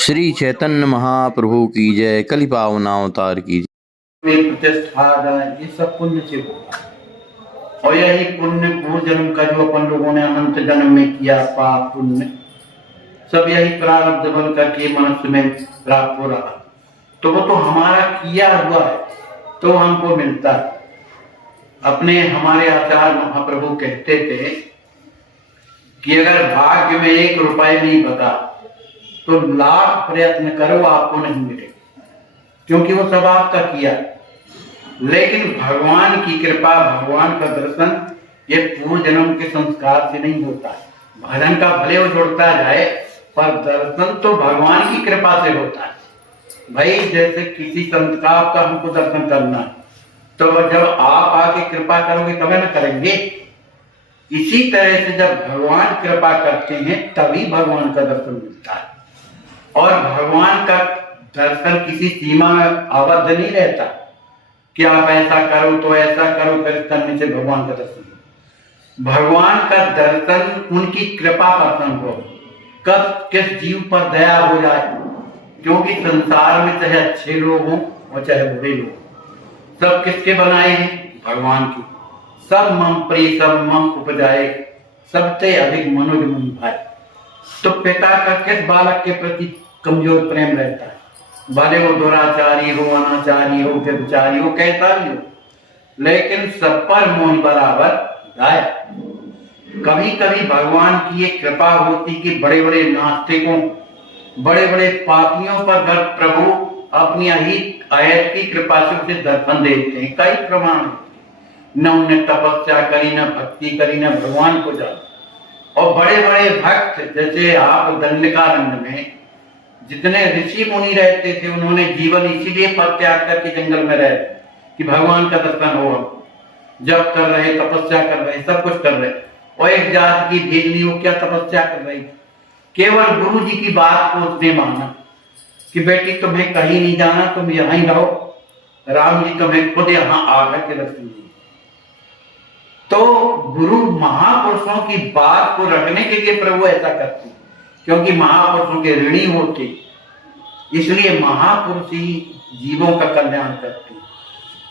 श्री चैतन्य महाप्रभु की जय। कलि पावन अवतार की जय। प्रतिष्ठा ये सब पुण्य से होता है। और यही पुण्य पूर्व जन्म का जो अपन लोगों ने अनंत जन्म में किया पाप पुण्य सब यही प्रारब्ध बन करके मनुष्य में प्राप्त हो रहा। तो वो तो हमारा किया हुआ है तो हमको मिलता है। अपने हमारे आचार्य महाप्रभु कहते थे कि अगर भाग्य में 1 रुपए नहीं बता तो लाख प्रयत्न करो आपको नहीं मिलेगा, क्योंकि वो सब आपका किया। लेकिन भगवान की कृपा, भगवान का दर्शन ये पूर्व जन्म के संस्कार से नहीं होता है। भजन का भले वो जुड़ता जाए पर दर्शन तो भगवान की कृपा से होता है। भाई जैसे किसी संत का आपका हमको दर्शन करना है तो जब आप आके कृपा करोगे तभी ना करेंगे। इसी तरह से जब भगवान कृपा करते हैं तभी भगवान का दर्शन मिलता है। और भगवान का दर्शन किसी सीमा में आबद्ध नहीं रहता कि आप ऐसा करो तो ऐसा करो फिर करने से भगवान का दर्शन। भगवान का दर्शन उनकी कृपा पर संभव, कब किस जीव पर दया हो जाए। क्योंकि संसार में चाहे अच्छे लोग हों और चाहे बुरे लोग, सब किसके बनाए हैं? भगवान की। सब मम प्रिय सब मम उपजाए, सबसे अधिक मनुज मन भाई। तो पिता का किस बालक के प्रति कमजोर प्रेम रहता है? भले वो दुराचारी हो, अनाचारी हो, व्यभिचारी हो, कैसा भी हो, लेकिन सब पर मोह बराबर दाया। कभी कभी भगवान की ये कृपा होती कि बड़े बड़े नास्तिकों, बड़े बड़े पापियों पर घर प्रभु अपनी आयत की कृपा से उसे दर्शन देते हैं। कई प्रमाण, न उन्हें तपस्या करी, न भक्ति करी, न भगवान को जाना। और बड़े बड़े भक्त जैसे आप दंडकारण्य में जितने ऋषि मुनि रहते थे उन्होंने जीवन इसीलिए परित्याग करके जंगल में रहे कि भगवान का दर्शन हो। जब कर रहे, तपस्या कर रहे, सब कुछ कर रहे। और एक जात की भेदनी वो क्या तपस्या कर रही, केवल गुरु जी की बात को उसने माना कि बेटी तुम्हें कहीं नहीं जाना, तुम यहां ही रहो, राम जी तुम्हें खुद यहां आकर के दर्शन दिए। तो गुरु महापुरुषों की बात को रखने के लिए प्रभु ऐसा करते हैं, क्योंकि महापुरुषों के ऋणी होते, इसलिए महापुरुष ही जीवों का कल्याण करते हैं।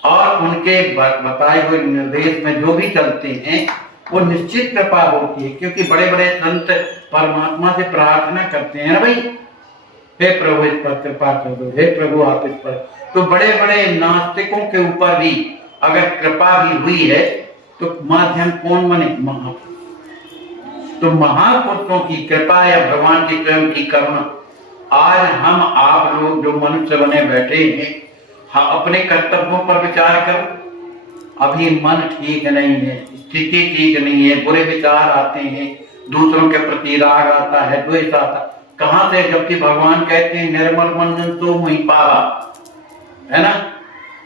और उनके बताए हुए निर्देश में जो भी चलते हैं वो निश्चित कृपा होती है। क्योंकि बड़े बड़े संत परमात्मा से प्रार्थना करते हैं ना, भाई हे प्रभु इस पर कृपा कर दो, हे प्रभु आप इस पर। तो बड़े बड़े नास्तिकों के ऊपर भी अगर कृपा भी हुई है तो माध्यम कौन बने? महापुरुष। तो महापुरुषों की कृपा या भगवान की स्वयं की करुणा आज हम आप लोग जो मनुष्य बने बैठे हैं, हाँ अपने कर्तव्यों पर विचार करो। अभी मन ठीक नहीं है, स्थिति ठीक नहीं है, बुरे विचार आते हैं, दूसरों के प्रति राग आता है, द्वेष आता है। कहां से? जबकि भगवान कहते हैं निर्मल मन तो मुहि पावा, है ना।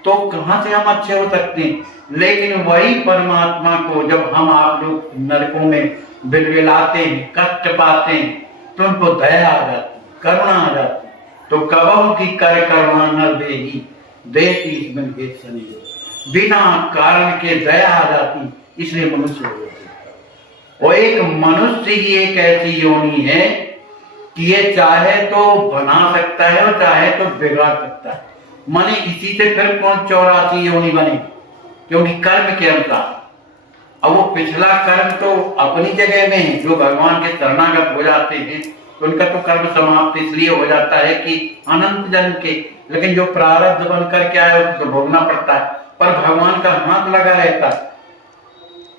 तो कहां से हम अच्छे हो सकते हैं? लेकिन वही परमात्मा को जब हम आप लोग नरकों में बिलबिलाते हैं, कष्ट पाते हैं, तो उनको दया आ जाती, करुणा आ जाती। तो कबहु की कर करुणा नर देही, देती इसमें भेद सनी। बिना कारण के दया आ जाती, इसलिए मनुष्य हो जाते। और एक मनुष्य ही एक ऐसी योनि है कि ये चाहे तो बना सकता है और चाहे तो बिगाड़ सकता है। माने इसी से फिर कौन 84 योनि बने? क्योंकि कर्म के अनुसार। अब वो पिछला कर्म तो अपनी जगह में है, जो भगवान के शरणागत हो जाते हैं तो उनका तो कर्म समाप्त इसलिए हो जाता है कि अनंत जन्म के। लेकिन जो प्रारब्ध बन करके आया उसको भोगना पड़ता है। पर भगवान का हाथ लगा रहता है,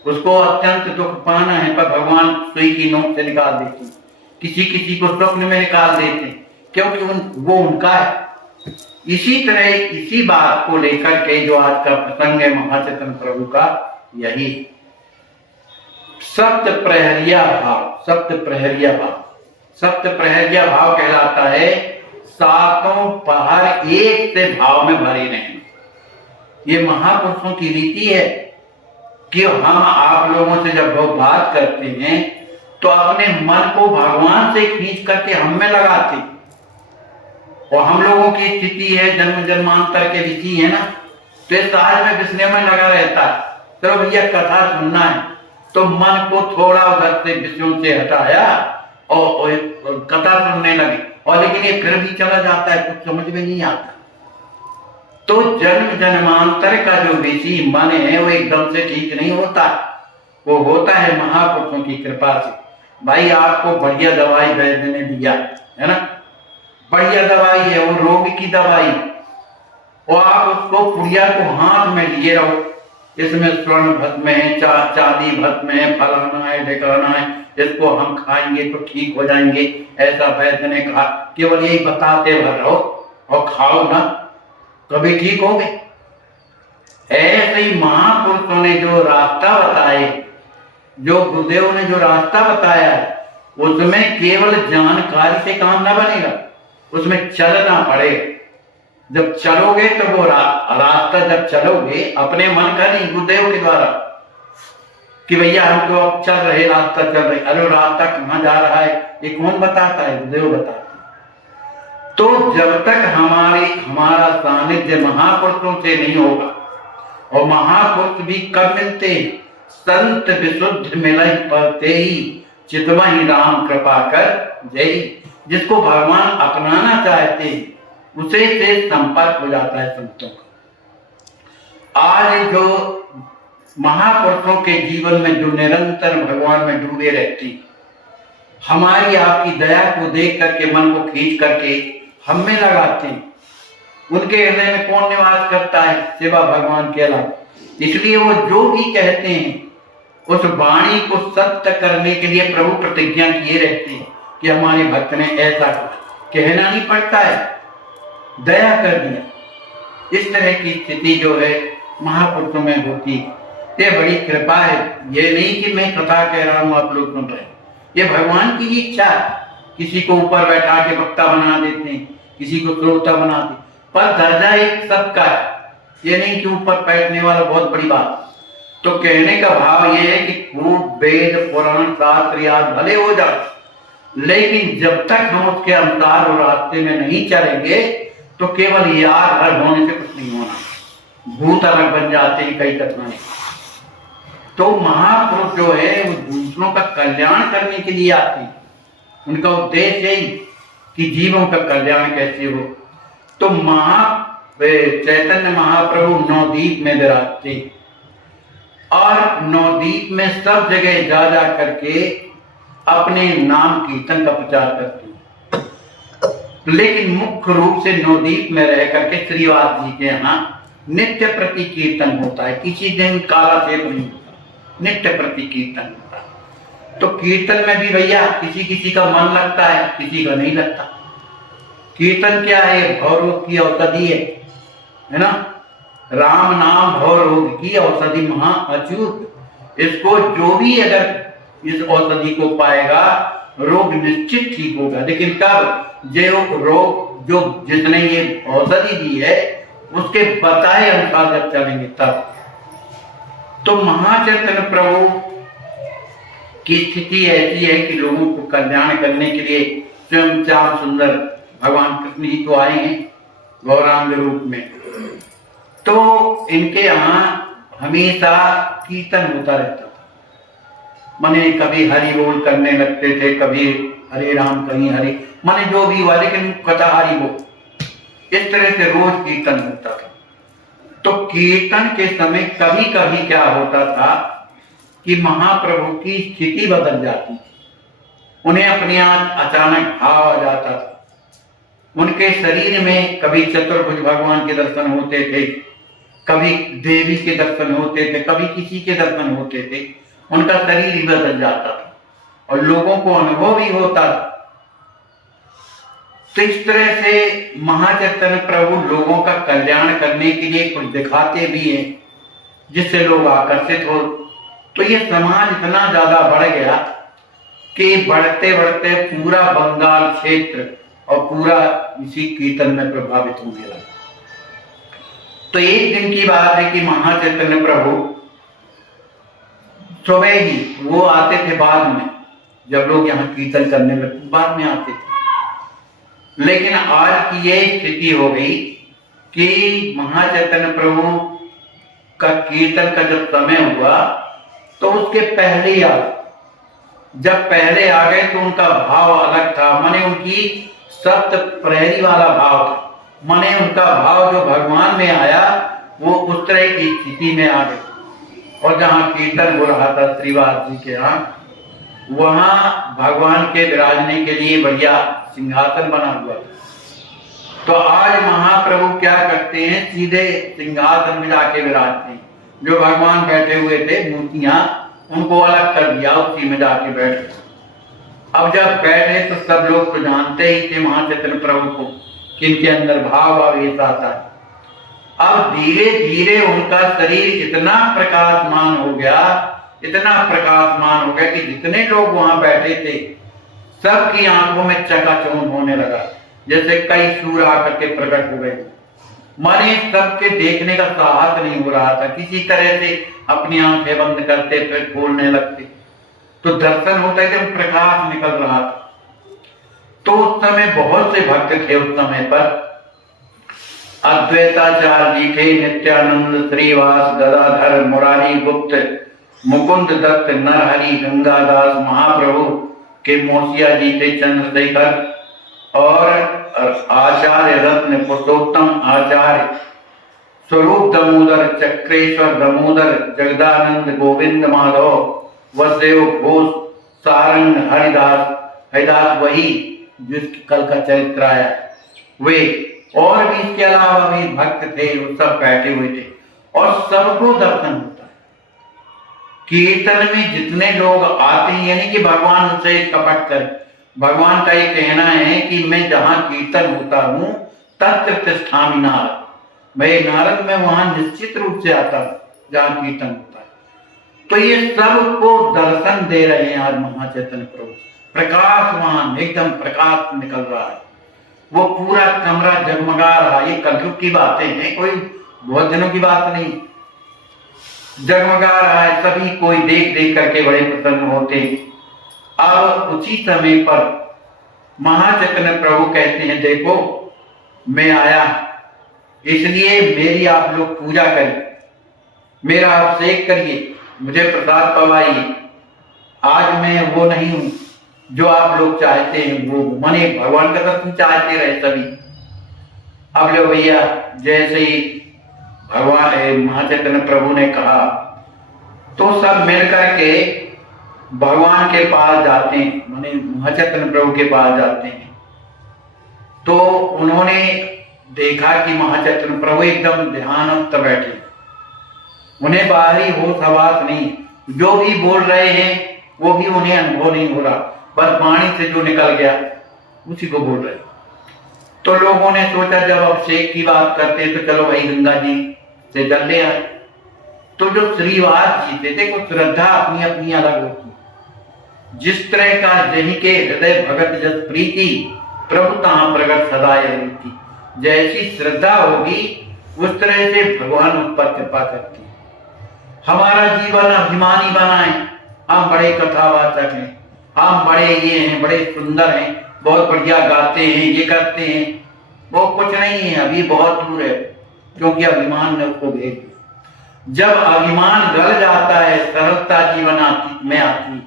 उसको अत्यंत दुख पाना है पर भगवान सुई की नोक से निकाल देते हैं, किसी किसी को स्वप्न में निकाल देते हैं, क्योंकि वो उनका है। इसी तरह इसी बात को लेकर के जो आज का प्रसंग है महाचैतन्य प्रभु का, यही सप्त प्रहरिया भाव। सप्त प्रहरिया भाव, सप्त प्रहरिया भाव कहलाता है सातों पहर एक से भाव में भरे रहना। ये महापुरुषों की रीति है कि हम आप लोगों से जब वो बात करते हैं तो अपने मन को भगवान से खींच करके हम में लगाते। और हम लोगों की स्थिति है जन्म जन्मांतर के रीति है ना, तो इस साल में बिस्ने में लगा रहता है। तो भैया कथा सुनना है तो मन को थोड़ा उधर से विषयों से हटाया और कथा सुनने लगे। और लेकिन ये फिर भी चला जाता है, कुछ समझ में नहीं आता। तो जन्म जन्मांतर का जो विधि मन है वो एकदम से ठीक नहीं होता, वो होता है महापुरुषों की कृपा से। भाई आपको बढ़िया दवाई वैद्य ने दिया है ना, बढ़िया दवाई है, वो रोग की दवाई, और आप उसको पुड़िया को हाथ में लिए रहो, इसमें स्वर्ण भस्म है, चांदी भस्म है, फलाना है, ढिकाना है, इसको हम खाएंगे तो ठीक हो जाएंगे, ऐसा वैद्य ने कहा। केवल यही बताते भर रहो और खाओ ना, कभी ठीक हो गए। ऐसे ही महापुरुषों ने जो रास्ता बताए, जो गुरुदेव ने जो रास्ता बताया, उसमें केवल जानकारी से काम न बनेगा, उसमें चलना पड़ेगा। जब चलोगे तो वो रास्ता जब चलोगे अपने मन का नहीं, गुरुदेव के द्वारा, कि भैया हम तो अब चल रहे, रास्ता चल रहे, अरे रास्ता कहाँ जा रहा है ये कौन बताता है? गुरुदेव बताते। तो जब तक हमारा सानिध्य महापुरुषों से नहीं होगा, और महापुरुष भी कब मिलते? संत विशुद्ध मिलई परते ही, चितवहि राम कृपा कर जय। जिसको भगवान अपनाना चाहते हैं उसे से संपर्क हो जाता है संतों का। आज जो महापुरुषों के जीवन में जो निरंतर भगवान में डूबे रहती, हमारी आपकी दया को देख करके मन को खींच करके हम में लगाते हैं, उनके हृदय में कौन निवास करता है? सिवा भगवान के अलावा। इसलिए वो जो भी कहते हैं उस वाणी को सत्य करने के लिए प्रभु प्रतिज्ञा किए रहते हैं कि हमारे भक्त ने ऐसा कहना नहीं पड़ता है, दया कर दिया। इस तरह की स्थिति जो है महापुरुषों में होती है, ये बड़ी कृपा है। ये नहीं कि मैं कथा कह रहा हूं आप लोग सुन रहे, ये भगवान की इच्छा। किसी को ऊपर बैठा के वक्ता बना देते हैं, किसी को श्रोता बनाते, पर दर्जा एक सबका है। ये नहीं कि ऊपर बैठने वाला बहुत बड़ी बात। तो कहने का भाव ये है कि खूब वेद पुराण शास्त्र याद भले हो जाए, लेकिन जब तक हम उसके अनुसार और रास्ते में नहीं चलेंगे तो केवल याद भर होने से कुछ नहीं होना, भूत अलग बन जाते हैं कई कथाएं। तो महापुरुष जो है वो दूसरों का कल्याण करने के लिए आते हैं, उनका उद्देश्य यही कि जीवों का कल्याण कैसे हो। तो चैतन्य महाप्रभु नवदीप में विराजते, और नवदीप में सब जगह जा जा करके अपने नाम कीर्तन का प्रचार करते हैं। लेकिन मुख्य रूप से नवदीप में रह करके श्रीवास जी के यहाँ नित्य प्रति कीर्तन होता है, किसी दिन काला सेव नहीं होता, नित्य प्रति कीर्तन होता है। तो कीर्तन में भी भैया किसी किसी का मन लगता है, किसी का नहीं लगता। कीर्तन क्या है? भवरोग की औषधि है ना, राम नाम भवरोग की औषधि महा अचूक। इसको जो भी अगर इस औषधि को पाएगा रोग निश्चित ठीक होगा। लेकिन कब? जो रोग जो जिसने ये औषधि दी है उसके बताए अनुसार जब चलेंगे तब। तो महाचैतन्य प्रभु की स्थिति ऐसी है कि लोगों को कल्याण करने के लिए स्वयं चार सुंदर भगवान कृष्ण जी तो आए हैं गौरांग रूप में। तो इनके यहाँ हमेशा कीर्तन होता रहता था, माने कभी हरि बोल करने लगते थे, कभी हरे राम, कहीं हरे, माने जो भी हुआ, लेकिन कथा हरि बोल, इस तरह से रोज कीर्तन होता था। तो कीर्तन के समय कभी कभी क्या होता था कि महाप्रभु की स्थिति बदल जाती थी, उन्हें अपने आप अचानक भाव आ जाता था। उनके शरीर में कभी चतुर्भुज भगवान के दर्शन होते थे, कभी देवी के दर्शन होते थे, कभी किसी के दर्शन होते थे, उनका शरीर ही बदल जाता था और लोगों को अनुभव भी होता था। तो इस तरह से महाचैतन्य प्रभु लोगों का कल्याण करने के लिए कुछ दिखाते भी हैं जिससे लोग आकर्षित हो। तो ये समाज इतना ज्यादा बढ़ गया कि बढ़ते बढ़ते पूरा बंगाल क्षेत्र और पूरा इसी कीर्तन में प्रभावित होने लगा। तो एक दिन की बात है कि महाचैतन्य प्रभु सुबह ही, वो आते थे बाद में, जब लोग यहाँ कीर्तन करने लगते बाद में आते थे। लेकिन आज की ये स्थिति हो गई कि महाचैतन्य प्रभु का कीर्तन का जब समय हुआ तो उसके पहले ही आ गए। जब पहले आ गए तो उनका भाव अलग था, माने उनकी सप्त प्रहरी वाला भाव था। माने उनका भाव जो भगवान में आया वो उस तरह की स्थिति में आ गई। और जहाँ कीर्तन हो रहा था श्रीवास जी के यहाँ, वहाँ भगवान के विराजने के लिए बढ़िया सिंहासन बना हुआ था। तो आज महाप्रभु क्या करते हैं, सीधे सिंहासन में जाके विराजते हैं। जो भगवान बैठे हुए थे मूर्तियां, उनको अलग कर दिया, उसी में जाके बैठे। अब जब बैठे तो सब लोग तो जानते ही थे महाचैतन्य प्रभु को, कि इनके अंदर भाव आवेश आता है। अब धीरे धीरे उनका शरीर इतना प्रकाशमान हो गया, इतना प्रकाशमान हो गया कि जितने लोग वहां बैठे थे सबकी आंखों में चकाचौंध होने लगा, जैसे कई सूर आकर के प्रकट हो गए। माने सबके देखने का साहस नहीं हो रहा था, किसी तरह से अपनी आंखें बंद करते फिर खोलने लगते, तो दर्शन होता है कि प्रकाश निकल रहा था। तो उस समय बहुत से भक्त थे उस समय पर। अद्वैताचार्य जी थे, नित्यानंद, श्रीवास, गदाधर, मुरारी गुप्त, मुकुंद दत्त, नरहरि, गंगादास, महाप्रभु के मोसिया जी थे, चंद्रशेखर, और आचार्य रत्न, पुरुषोत्तम आचार्य, स्वरूप दामोदर, चक्रेश्वर दामोदर, जगदानंद, गोविंद माधव, वसुदेव घोष, सारंग, हरिदास, हरिदास वही जिसकी कल का चरित्र आया वे, और भी इसके अलावा भी भक्त थे, वो सब बैठे हुए थे और सबको दर्शन होता है। कीर्तन में जितने लोग आते हैं, यानी कि भगवान उनसे कपट कर, भगवान का ये कहना है कि मैं जहां कीर्तन होता हूं तत्र तिष्ठामि नारद, भाई नारद मैं वहां निश्चित रूप से आता हूं जहां कीर्तन होता है। तो ये सबको दर्शन दे रहे हैं आज महाचैतन्य प्रभु, प्रकाशवान, एकदम प्रकाश निकल रहा है, वो पूरा कमरा जगमगा रहा। ये कलयुग की बातें हैं, कोई बहुत दिनों की बात नहीं। जगमगा रहा है, सभी कोई देख देख करके बड़े प्रसन्न होते हैं। अब उसी समय पर महाचैतन्य प्रभु कहते हैं, देखो मैं आया, इसलिए मेरी आप लोग पूजा करिए, मेरा अभिषेक करिए, मुझे प्रसाद पवाइए। आज मैं वो नहीं हूं जो आप लोग चाहते हैं, वो माने भगवान का दर्शन चाहते रहे सभी। अब लो भैया, जैसे ही भगवान महाचैतन्य प्रभु ने कहा तो सब मिलकर के भगवान के पास जाते हैं, माने महाचैतन्य प्रभु के पास जाते हैं। तो उन्होंने देखा कि महाचैतन्य प्रभु एकदम ध्यानस्थ बैठे, उन्हें बाहरी होश हवास नहीं, जो भी बोल रहे हैं वो भी उन्हें अनुभव नहीं हो रहा, बस वाणी से जो निकल गया उसी को बोल रहे। तो लोगों ने सोचा जब अभिषेक की बात करते तो चलो भाई गंगा जी से जल ले आए। तो जो श्रीवास जी थे, देखो श्रद्धा अपनी अपनी अलग होती, जिस तरह का जही के हृदय भगत जस प्रीति, प्रभु तहाँ प्रगट सदाय रीति। जैसी श्रद्धा होगी उस तरह से भगवान उन पर कृपा करती। हमारा जीवन अभिमानी बनाए, हम बड़े कथावाचक हैं, हम बड़े ये हैं, बड़े सुंदर हैं, बहुत बढ़िया गाते हैं, ये करते हैं, वो कुछ नहीं है, अभी बहुत दूर है, क्योंकि अभिमान ने उसको भेज दिया। जब अभिमान गल जाता है, सरलता जीवन में आती,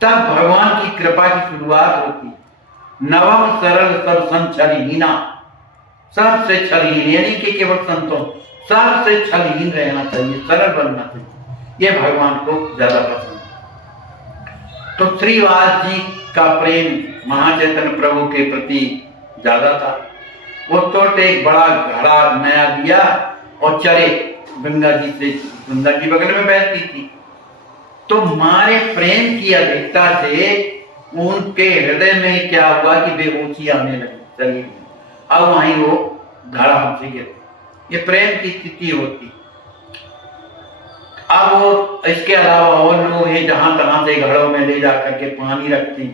तब भगवान की कृपा की शुरुआत होती। नवम सरल सब संत छलहीना, सबसे छलहीन, यानी कि केवल संतों सबसे छलहीन रहना चाहिए, सरल बनना चाहिए, ये भगवान को ज्यादा पसंद है। तो श्रीवास जी का प्रेम महाचैतन्य प्रभु के प्रति ज्यादा था। वो तो एक बड़ा घड़ा नया दिया और चले गंगा जी से, गंगा जी बगल में बैठती थी। तो मारे प्रेम की अधिकता से उनके हृदय में क्या हुआ कि बेहोशी आने लगी, चलिए अब वहीं वो घड़ा हमसे गिर, ये प्रेम की स्थिति होती। अब वो इसके अलावा और लोग हैं जहां तहां से घड़ों में ले जाकर के पानी रखते,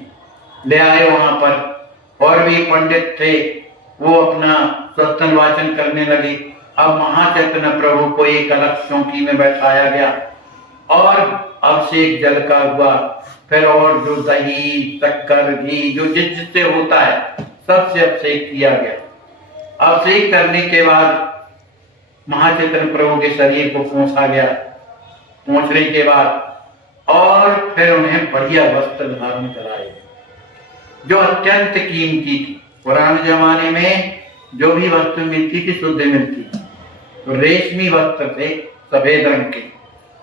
ले आए वहां पर। और भी पंडित थे, वो अपना सत्संग वाचन करने लगे। अब महाचैतन्य प्रभु को एक अलग चौकी में बैठाया गया और अभिषेक जल का हुआ। फिर और जो दही शक्कर घी जो जिससे होता है सबसे अभिषेक किया गया। अभिषेक करने के बाद महाचैतन्य प्रभु के शरीर को पोंछा गया, पोंछने के बाद और फिर उन्हें बढ़िया वस्त्र धारण कराए जो अत्यंत कीमती थी। पुराने जमाने में जो भी वस्तु मिलती थी शुद्ध मिलती थी, तो रेशमी वस्त्र थे सफेद रंग के,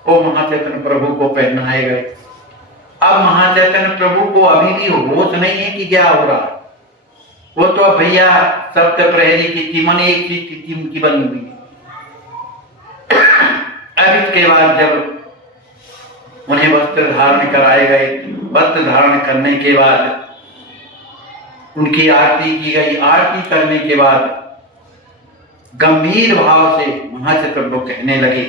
वो महाचैतन्य प्रभु को पहनाए गए। अब महाचैतन्य प्रभु को अभी भी होश नहीं है कि क्या हो रहा है। वो तो भैया सप्त प्रहरी की मन एक चीज की उनकी बनी हुई है। अब इसके बाद जब उन्हें वस्त्र धारण कराए गए, वस्त्र धारण करने के बाद उनकी आरती की गई। आरती करने के बाद गंभीर भाव से महाचैतन्य प्रभु कहने लगे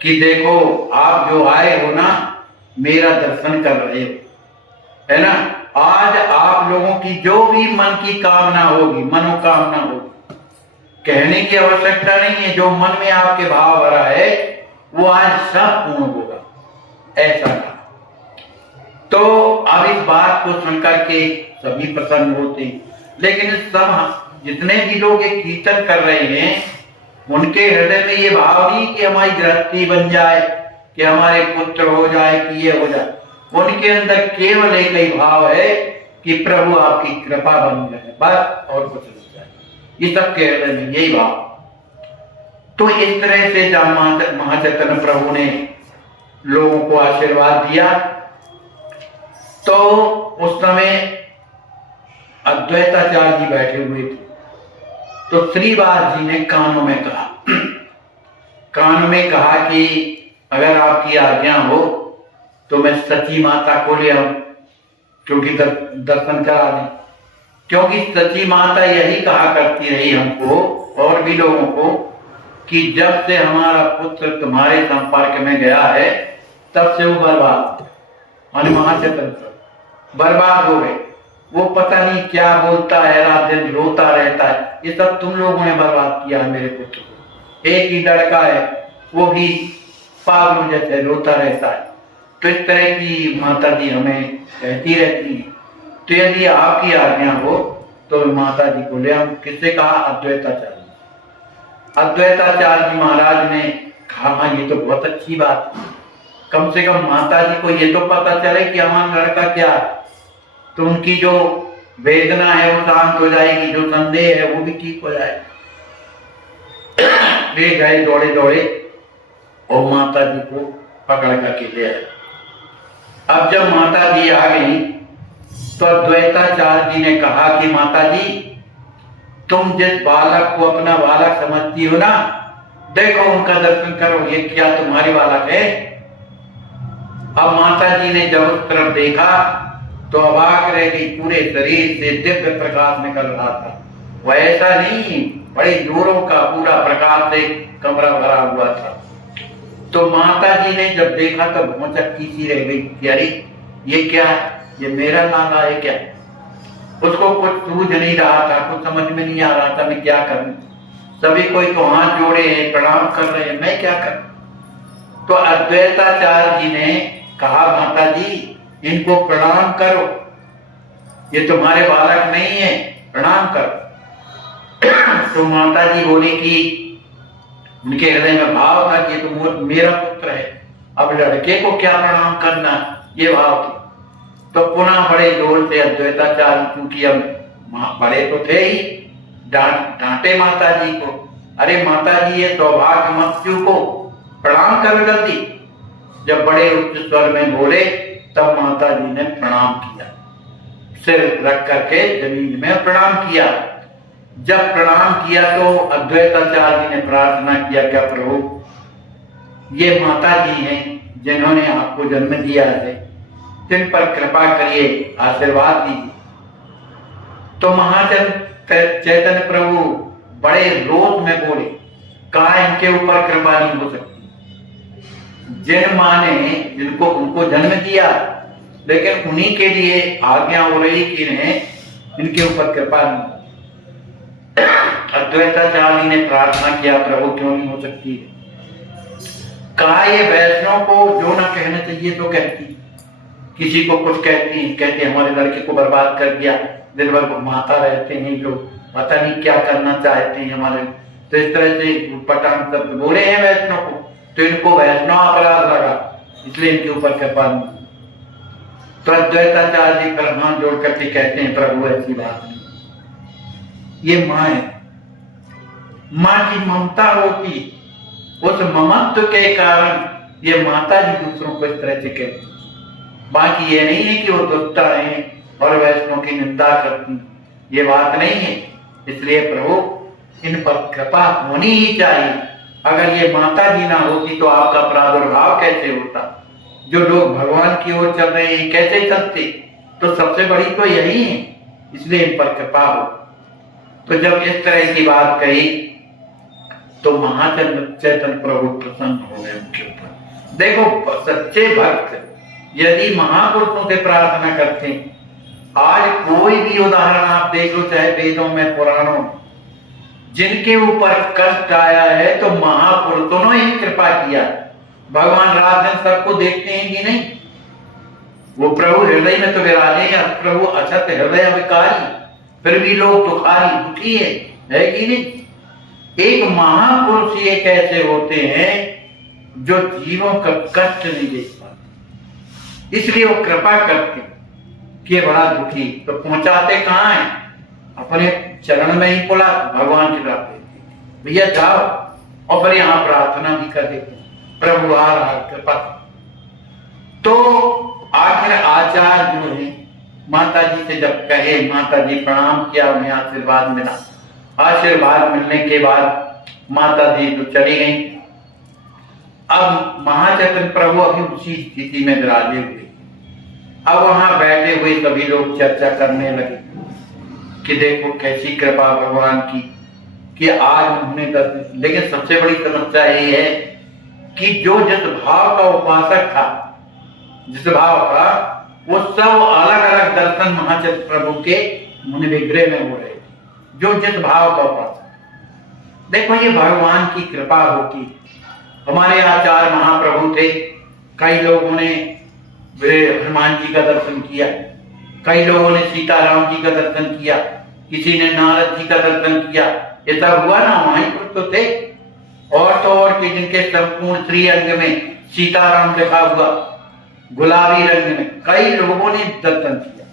कि देखो आप जो आए हो ना, मेरा दर्शन कर रहे हो, है ना। आज आप लोगों की जो भी मन की कामना होगी, मनोकामना होगी, कहने की आवश्यकता नहीं है, जो मन में आपके भाव भरा है वो आज सब पूर्ण होगा, ऐसा कहा। तो अब इस बात को सुनकर के सभी प्रसन्न होते हैं, लेकिन सब जितने भी लोग ये कीर्तन कर रहे हैं उनके हृदय में ये भाव नहीं कि हमारी गृहस्थी बन जाए, कि हमारे पुत्र हो जाए, कि ये हो जाए। उनके अंदर केवल एक ही भाव है कि प्रभु आपकी कृपा बन जाए, बस, और कुछ नहीं चाहिए। ये सबके हृदय में यही भाव। तो इस तरह से जब महाचैतन्य प्रभु ने लोगों को आशीर्वाद दिया, तो उस समय अद्वैताचार्य जी बैठे हुए थे। तो श्रीवास जी ने कानों में कहा कि अगर आपकी आज्ञा हो तो मैं सची माता को ले आऊं, क्योंकि दर्शन करा दें। क्योंकि सची माता यही कहा करती रही हमको और भी लोगों को कि जब से हमारा पुत्र तुम्हारे संपर्क में गया है तब से वो बर्बाद, महाचैतन्य बर्बाद हो गए। वो पता नहीं क्या बोलता है, रात दिन रोता रहता है। ये सब तुम लोगों ने बर्बाद किया है मेरे पुत्र को। एक ही लड़का है, वो भी पागल जैसे रोता रहता है। तो इस तरह की माता जी हमें कहती रहती है। तो यदि आपकी आज्ञा हो तो माता जी को ले आऊं। किससे कहा? अद्वैताचार्य। अद्वैताचार्य जी महाराज ने कहा हाँ ये तो बहुत अच्छी बात है, कम से कम माता जी को ये तो पता चले कि हमारा लड़का क्या है, तो उनकी जो वेदना है वो शांत हो जाएगी, जो संदेह है वो भी ठीक हो जाएगा। ले गए दौड़े दौड़े और माता जी को पकड़ करके ले आए। अब जब माता जी आ गई तो अद्वैताचार्य जी ने कहा कि माता जी तुम जिस बालक को अपना बालक समझती हो ना, देखो उनका दर्शन करो, ये क्या तुम्हारी बालक है? अब माता जी ने जब उस तरफ देखा तो अबाक रह गई। पूरे शरीर से दिव्य प्रकाश निकल रहा था। वह ऐसा नहीं, बड़े जोरों का पूरा प्रकाश से कमरा भरा हुआ था। तो माता जी ने जब देखा तो भौचक्की सी रह गई कि अरे ये क्या, ये मेरा लाला है क्या? उसको कुछ सूझ नहीं रहा था, कुछ समझ में नहीं आ रहा था मैं क्या करूं। सभी कोई तो हाथ जोड़े हैं, प्रणाम कर रहे हैं, मैं क्या करूं? तो अद्वैताचार्य जी ने कहा माता जी इनको प्रणाम करो, ये तुम्हारे बालक नहीं है, प्रणाम करो। तो माता जी बोली कि उनके हृदय में भाव था कि ये तो मेरा पुत्र है, अब लड़के को क्या प्रणाम करना, ये भाव थी। तो पुनः बड़े जोर से अद्वैताचार्य, क्योंकि अब बड़े तो थे ही, डांटे माता जी को, अरे माता जी ये सौभाग्य मत्यु को प्रणाम करो जल्दी। जब बड़े उच्च स्वर में बोले तब माता जी ने प्रणाम किया, सिर रख करके जमीन में प्रणाम किया। जब प्रणाम किया तो अद्वैताचार्य जी ने प्रार्थना किया, क्या प्रभु ये माता जी हैं जिन्होंने आपको जन्म दिया है, जिन पर कृपा करिए, आशीर्वाद दीजिए। तो चैतन्य प्रभु बड़े रोष में बोले, कहा इनके ऊपर कृपा नहीं हो सकती। जिन माँ ने जिनको उनको जन्म दिया, लेकिन उन्हीं के लिए आज्ञा हो रही कि इन्हें इनके ऊपर कृपा नहीं। अद्वैताचार्य ने प्रार्थना किया, प्रभु क्यों नहीं हो सकती है? कहा ये वैष्णव को जो ना कहना चाहिए तो कहती, किसी को कुछ कहती हमारे लड़के को बर्बाद कर दिया, दिन भर घुमाता रहते हैं, जो पता नहीं क्या करना चाहते हैं हमारे। तो इस तरह से पटान शब्द बोले हैं वैष्णव को, तो इनको वैष्णव अपराध लगा, इसलिए इनके ऊपर कृपा नहीं। तो अद्वैताचार्य जी पर हाथ जोड़ करके कहते हैं, प्रभु ऐसी बात नहीं, ये माँ है। माँ की ममता होती, उस ममत्व के कारण ये माता जी दूसरों को इस तरह से कहती। बाकी ये नहीं है कि वो दुष्टा है और वैष्णव की निंदा करती, ये बात नहीं है। इसलिए प्रभु इन पर कृपा होनी ही चाहिए। अगर ये माता जी ना होती तो आपका प्रादुर्भाव कैसे होता? जो लोग भगवान की ओर चल रहे हैं कैसे चलते? तो सबसे बड़ी तो यही है, इसलिए इन पर कृपा हो। तो जब इस तरह की बात कही तो महाचैतन्य प्रभु प्रसन्न हो गए उनके ऊपर। देखो सच्चे भक्त यदि महापुरुषों से प्रार्थना करते हैं, आज कोई भी उदाहरण आप देख लो, चाहे वेदों में पुराणों में, जिनके ऊपर कष्ट आया है तो महापुरुषों ने ही कृपा किया। भगवान रात दिन सबको देखते हैं कि नहीं? वो प्रभु हृदय में तो विराजे हैं, प्रभु अछत हृदय अविकारी, फिर भी लोग दुखी है कि नहीं? एक महापुरुष ये कैसे होते हैं जो जीवों का कष्ट नहीं देख पाते, इसलिए वो कृपा करते कि बड़ा दुखी, तो पहुंचाते कहां है? अपने चरण में ही पुला भगवान की राह देते, भैया जाओ, और फिर यहां प्रार्थना भी कर देते प्रभु आ रहा कृपा। तो आखिर आचार्य जो है माता जी से जब कहे, माता जी प्रणाम किया, उन्हें आशीर्वाद मिला। आशीर्वाद मिलने के बाद माता जी तो चली गई। अब महाचैतन्य प्रभु अभी उसी स्थिति में विराजे हुए। अब वहां बैठे हुए सभी लोग चर्चा करने लगे कि देखो कैसी कृपा भगवान की कि आज उन्होंने दर्शन। लेकिन सबसे बड़ी समस्या ये है कि जो जिस भाव का उपासक था, जिस भाव का, वो सब अलग अलग दर्शन महाचैतन्य प्रभु के मुनि विग्रह में हो रहे थे, जो जिस भाव का उपासक। देखो ये भगवान की कृपा होती। हमारे आचार्य महाप्रभु थे, कई लोगों ने हनुमान जी का दर्शन किया, कई लोगों ने सीताराम जी का दर्शन किया, किसी ने नारद जी का दर्शन किया। ये सब हुआ ना, वहीं पर तो थे। और तो और कि जिनके संपूर्ण श्रीअंग में सीताराम लिखा हुआ गुलाबी रंग में, कई लोगों ने दर्शन किया।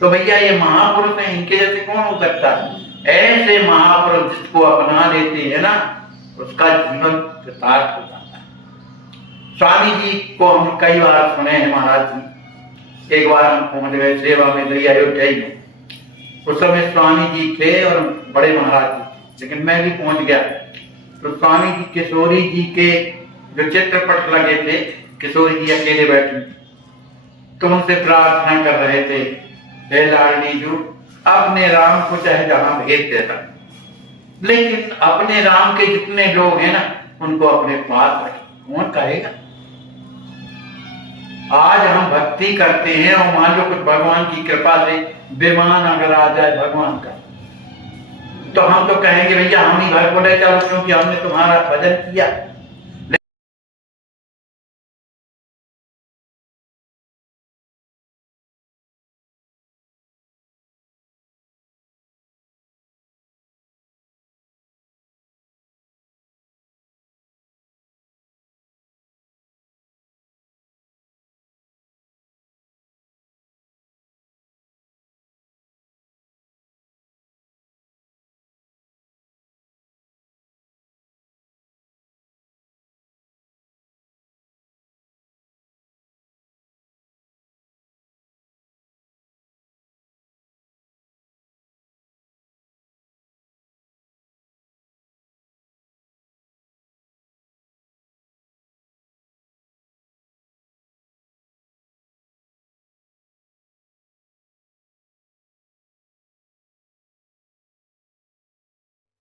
तो भैया ये महापुरुष हैं, इनके जैसे कौन हो सकता है? ऐसे महापुरुष जिसको अपना लेते हैं ना, उसका जीवन कृतार्थ हो जाता है। स्वामी जी को हम कई बार सुने हैं, महाराज जी। एक बार हम पहुंच गए सेवा में गई अयोध्या में, उस समय स्वामी जी थे और बड़े महाराज जी थे, लेकिन मैं भी पहुंच गया। तो स्वामी जी किशोरी जी के जो चित्रपट लगे थे, किशोरी जी अकेले बैठे तो उनसे प्रार्थना कर रहे थे, हे लाडली जो अपने राम को चाहे जहां भेज देता, लेकिन अपने राम के जितने लोग हैं ना उनको अपने पास रखे। कौन कहेगा? आज हम भक्ति करते हैं और मान लो कुछ भगवान की कृपा से विमान अगर आ जाए भगवान का, तो हम तो कहेंगे भैया हम ही घर को ले चलो, क्योंकि हमने तुम्हारा भजन किया।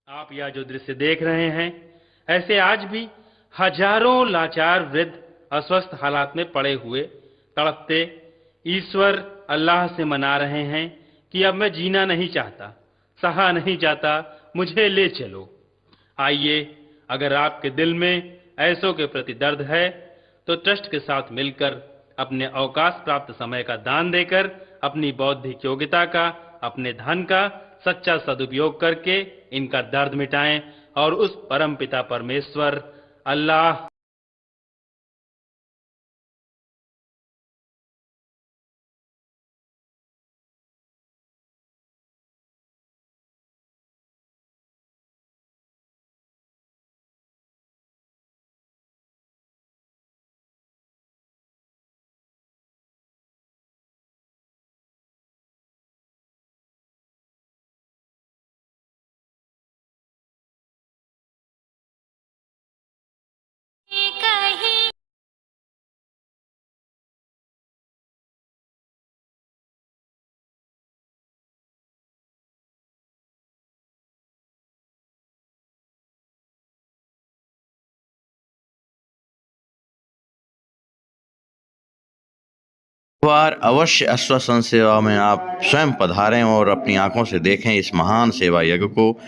आप यह जो दृश्य देख रहे हैं, ऐसे आज भी हजारों लाचार वृद्ध अस्वस्थ हालात में पड़े हुए तड़पते ईश्वर अल्लाह से मना रहे हैं कि अब मैं जीना नहीं चाहता, सहा नहीं जाता, मुझे ले चलो। आइए, अगर आपके दिल में ऐसों के प्रति दर्द है तो ट्रस्ट के साथ मिलकर अपने अवकाश प्राप्त समय का दान देकर अपनी बौद्धिक योग्यता का, अपने धन का सच्चा सदुपयोग करके इनका दर्द मिटाएं और उस परम पिता परमेश्वर अल्लाह बार अवश्य आश्वासन सेवा में आप स्वयं पधारें और अपनी आंखों से देखें इस महान सेवा यज्ञ को।